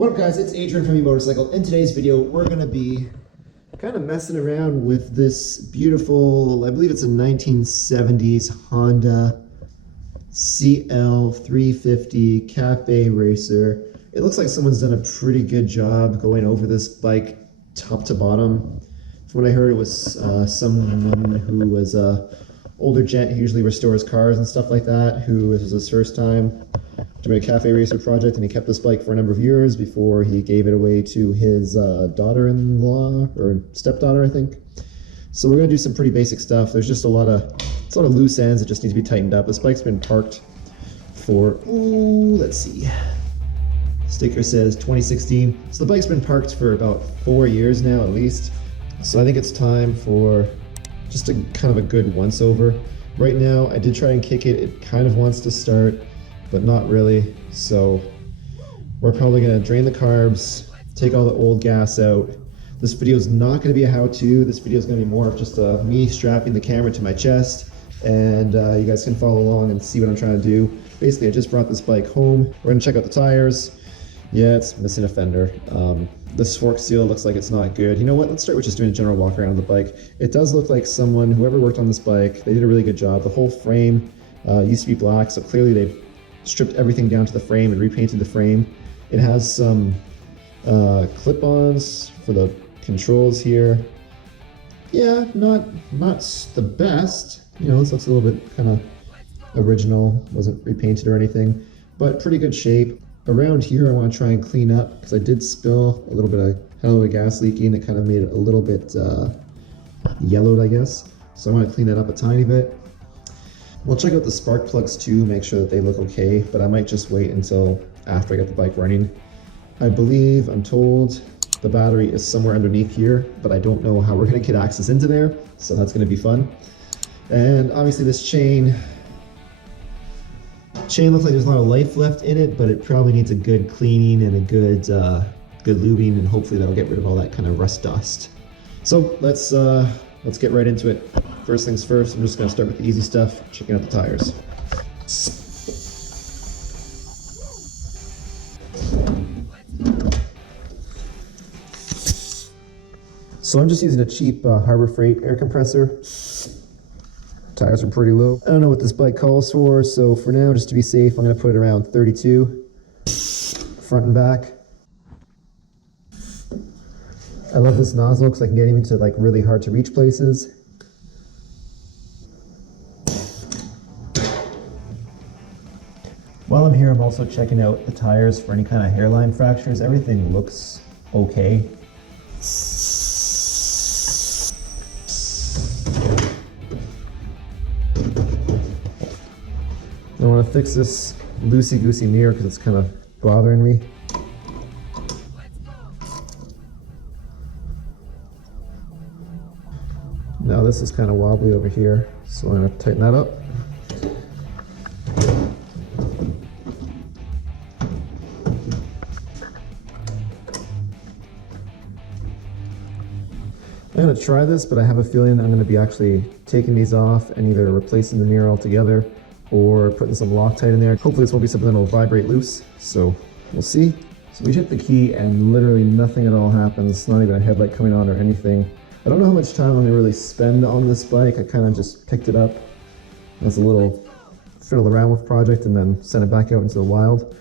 What up guys, it's Adrian from YouMotorcycle. In today's video, we're going to be kind of messing around with this beautiful, I believe it's a 1970s Honda CL350 Cafe Racer. It looks like someone's done a pretty good job going over this bike top to bottom. From what I heard, it was someone who was a older gent who usually restores cars and stuff like that, who this was his first time doing a Cafe Racer project, and he kept this bike for a number of years before he gave it away to his daughter-in-law or stepdaughter, I think. So we're gonna do some pretty basic stuff. There's just a lot of loose ends that just need to be tightened up. This bike's been parked for, let's see. Sticker says 2016. So the bike's been parked for about 4 years now at least. So I think it's time for just a kind of a good once over. Right now, I did try and kick it. It kind of wants to start, but not really. So we're probably gonna drain the carbs, take all the old gas out. This video is not gonna be a how-to. This video is gonna be more of just me strapping the camera to my chest, and you guys can follow along and see what I'm trying to do. Basically, I just brought this bike home. We're gonna check out the tires. Yeah, it's missing a fender. This fork seal looks like it's not good. You know what, let's start with just doing a general walk around the bike. It does look like whoever worked on this bike, they did a really good job. The whole frame used to be black, so clearly they've stripped everything down to the frame and repainted the frame. It has some clip-ons for the controls here. Yeah, not the best. You know, this looks a little bit kind of original, wasn't repainted or anything, but pretty good shape. Around here I want to try and clean up because I did spill a little bit of hell of gas leaking. It kind of made it a little bit yellowed, I guess. So I want to clean that up a tiny bit. We'll check out the spark plugs too, make sure that they look okay, but I might just wait until after I get the bike running. I'm told the battery is somewhere underneath here, but I don't know how we're going to get access into there, so that's going to be fun. And obviously this chain looks like there's a lot of life left in it, but it probably needs a good cleaning and a good lubing, and hopefully that'll get rid of all that kind of rust dust. So let's get right into it. First things first, I'm just going to start with the easy stuff, checking out the tires. So I'm just using a cheap Harbor Freight air compressor. Tires are pretty low. I don't know what this bike calls for, so for now, just to be safe, I'm going to put it around 32, front and back. I love this nozzle because I can get even to like really hard to reach places. While I'm here, I'm also checking out the tires for any kind of hairline fractures. Everything looks okay. I want to fix this loosey-goosey mirror because it's kind of bothering me. Now this is kind of wobbly over here, so I'm going to tighten that up. I'm going to try this, but I have a feeling I'm going to be actually taking these off and either replacing the mirror altogether or putting some Loctite in there. Hopefully this won't be something that will vibrate loose, so we'll see. So we hit the key and literally nothing at all happens, not even a headlight coming on or anything. I don't know how much time I'm gonna really spend on this bike. I kind of just picked it up as a little fiddle around with project and then sent it back out into the wild.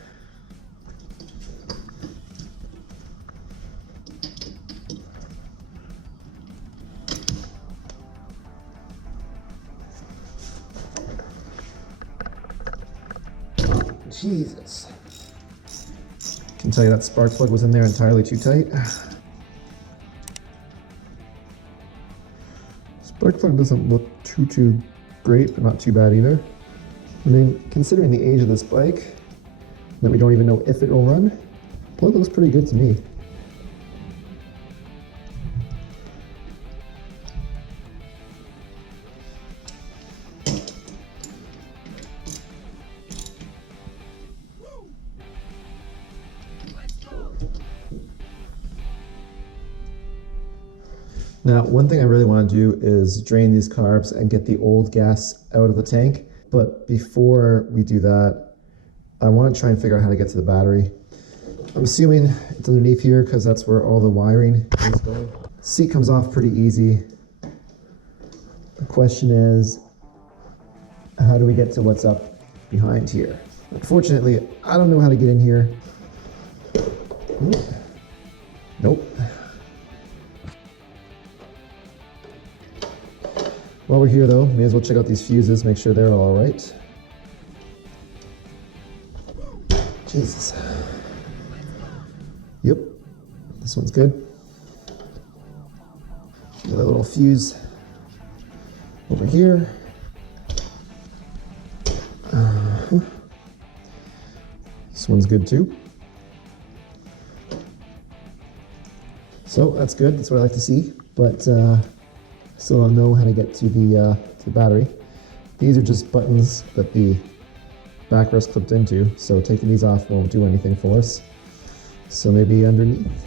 Jesus. I can tell you that spark plug was in there entirely too tight. Spark plug doesn't look too great, but not too bad either. I mean, considering the age of this bike, that we don't even know if it will run, plug looks pretty good to me. Now, one thing I really want to do is drain these carbs and get the old gas out of the tank. But before we do that, I want to try and figure out how to get to the battery. I'm assuming it's underneath here because that's where all the wiring is going. Seat comes off pretty easy. The question is, how do we get to what's up behind here? Unfortunately, I don't know how to get in here. Ooh. Nope. While we're here though, may as well check out these fuses, make sure they're all right. Jesus. Yep, this one's good. Another little fuse over here. This one's good too. So that's good, that's what I like to see, but still don't know how to get to the battery. These are just buttons that the backrest clipped into, so taking these off won't do anything for us. So maybe underneath.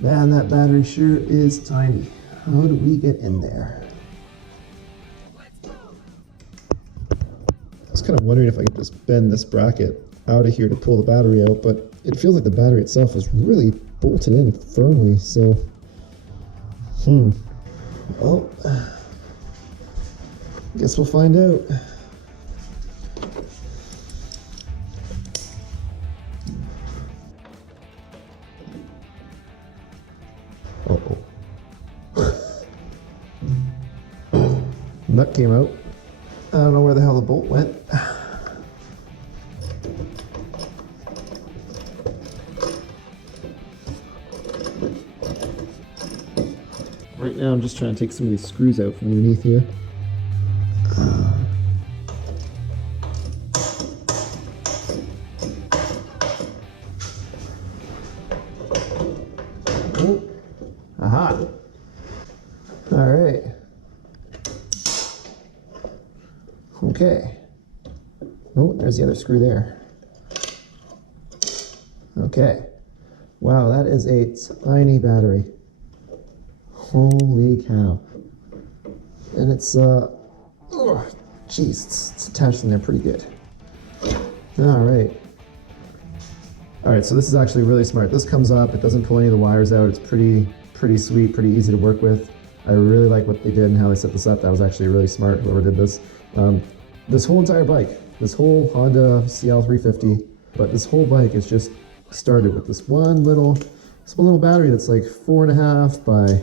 Man, that battery sure is tiny. How do we get in there? I was kind of wondering if I could just bend this bracket out of here to pull the battery out, but it feels like the battery itself is really bolted in firmly, so well, guess we'll find out. Uh-oh. Nut came out. I don't know where the hell the bolt went. Right now I'm just trying to take some of these screws out from underneath here. Oh. Aha! All right. Okay. Oh, there's the other screw there. Okay. Wow, that is a tiny battery. Holy cow. And it's, oh, geez, it's attached in there pretty good. All right. All right, so this is actually really smart. This comes up, it doesn't pull any of the wires out. It's pretty sweet, pretty easy to work with. I really like what they did and how they set this up. That was actually really smart, whoever did this. This whole entire bike, this whole Honda CL350, but this whole bike is just started with this one little battery that's like 4.5 by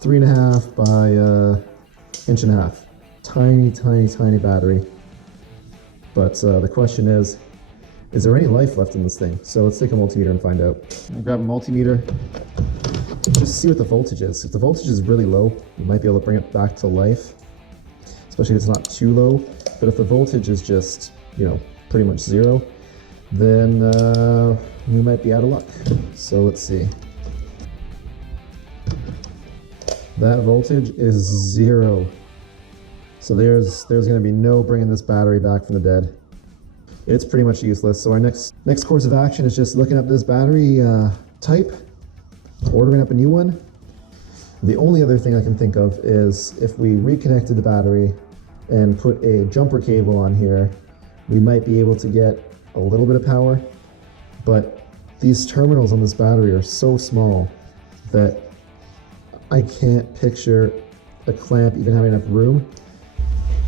3.5 by 1.5 inch. Tiny battery. But the question is there any life left in this thing? So let's take a multimeter and find out. I'll grab a multimeter, just see what the voltage is. If the voltage is really low, you might be able to bring it back to life, especially if it's not too low. But if the voltage is just, pretty much zero, then we might be out of luck. So let's see. That voltage is 0. So there's going to be no bringing this battery back from the dead. It's pretty much useless. So our next course of action is just looking up this battery type, ordering up a new one. The only other thing I can think of is if we reconnected the battery and put a jumper cable on here, we might be able to get a little bit of power. But these terminals on this battery are so small that I can't picture a clamp even having enough room.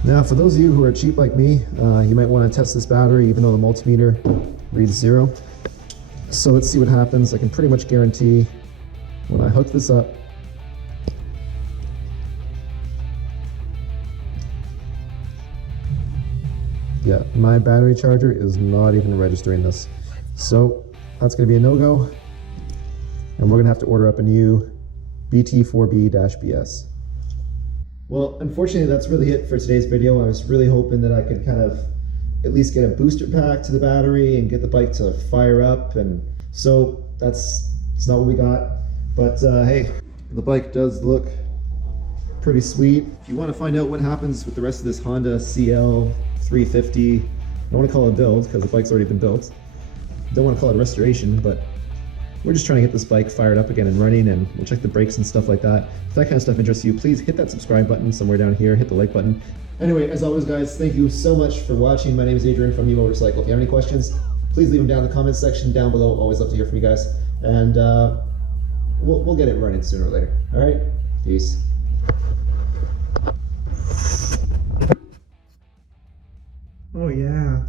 Now, for those of you who are cheap like me, you might want to test this battery even though the multimeter reads 0. So let's see what happens. I can pretty much guarantee when I hook this up, yeah, my battery charger is not even registering this. So that's going to be a no-go, and we're going to have to order up a new BT4B-BS. Well, unfortunately, that's really it for today's video. I was really hoping that I could kind of at least get a booster pack to the battery and get the bike to fire up, and so it's not what we got. But hey, the bike does look pretty sweet. If you want to find out what happens with the rest of this Honda CL350, I don't want to call it a build because the bike's already been built. Don't want to call it a restoration, but we're just trying to get this bike fired up again and running, and we'll check the brakes and stuff like that. If that kind of stuff interests you, please hit that subscribe button somewhere down here, hit the like button. Anyway, as always guys, thank you so much for watching. My name is Adrian from YouMotorcycle. If you have any questions, please leave them down in the comments section down below. Always love to hear from you guys. And we'll get it running sooner or later. All right? Peace. Oh, yeah.